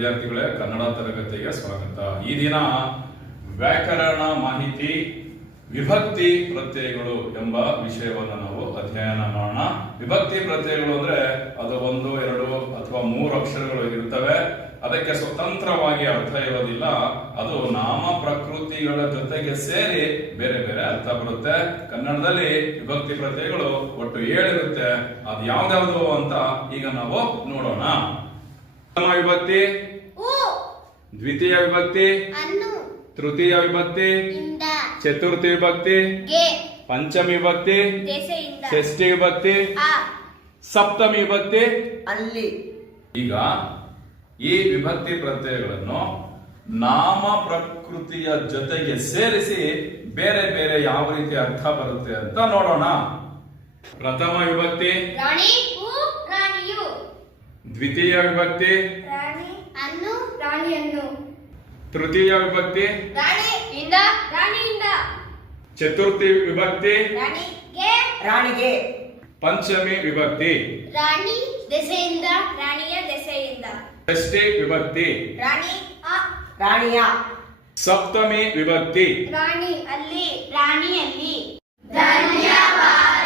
ವಿದ್ಯಾರ್ಥಿಗಳೇ, ಕನ್ನಡ ತರಗತಿಗೆ ಸ್ವಾಗತ. ಈ ದಿನ ವ್ಯಾಕರಣ ಮಾಹಿತಿ ವಿಭಕ್ತಿ ಪ್ರತ್ಯಯಗಳು ಎಂಬ ವಿಷಯವನ್ನು ನಾವು ಅಧ್ಯಯನ ಮಾಡೋಣ. ವಿಭಕ್ತಿ ಪ್ರತ್ಯಯಗಳು ಅಂದ್ರೆ ಅದು 1, 2 ಅಥವಾ 3 ಅಕ್ಷರಗಳು ಇರುತ್ತವೆ. ಅದಕ್ಕೆ ಸ್ವತಂತ್ರವಾಗಿ ಅರ್ಥ ಇರೋದಿಲ್ಲ. ಅದು ನಾಮ ಪ್ರಕೃತಿಗಳ ಜೊತೆಗೆ ಸೇರಿ ಬೇರೆ ಬೇರೆ ಅರ್ಥ ಬರುತ್ತೆ. ಕನ್ನಡದಲ್ಲಿ ವಿಭಕ್ತಿ ಪ್ರತ್ಯಯಗಳು ಒಟ್ಟು 7 ಇರುತ್ತೆ. ಅದು ಯಾವ್ದಾವ್ದು ಅಂತ ಈಗ ನಾವು ನೋಡೋಣ. ಪ್ರಥಮ ವಿಭಕ್ತಿ, ದ್ವಿತೀಯ ವಿಭಕ್ತಿ, ತೃತೀಯ ವಿಭಕ್ತಿ, ಚತುರ್ಥಿ ವಿಭಕ್ತಿ, ಪಂಚಮಿ ವಿಭಕ್ತಿ, ಷಷ್ಠಿ ವಿಭಕ್ತಿ, ಸಪ್ತಮಿ ವಿಭಕ್ತಿ ಅಲ್ಲಿ. ಈಗ ಈ ವಿಭಕ್ತಿ ಪ್ರತ್ಯಯಗಳನ್ನು ನಾಮ ಪ್ರಕೃತಿಯ ಜೊತೆಗೆ ಸೇರಿಸಿ ಬೇರೆ ಬೇರೆ ಯಾವ ರೀತಿ ಅರ್ಥ ಬರುತ್ತೆ ಅಂತ ನೋಡೋಣ. ಪ್ರಥಮ ವಿಭಕ್ತಿ ದ್ವಿತೀಯ ವಿಭಕ್ತಿ ತೃತೀಯ ವಿಭಕ್ತಿ ಚತುರ್ಥಿ ವಿಭಕ್ತಿ ರಾಣಿಗೆ, ಪಂಚಮಿ ವಿಭಕ್ತಿ ರಾಣಿ ದೆಸೆಯಿಂದ, ರಾಣಿಯ ದೆಸೆಯಿಂದ, ಷಷ್ಠಿ ವಿಭಕ್ತಿ ರಾಣಿಯ, ಸಪ್ತಮಿ ವಿಭಕ್ತಿ ರಾಣಿ ಅಲ್ಲಿ, ರಾಣಿಯಲ್ಲಿ. ಧನ್ಯವಾದ.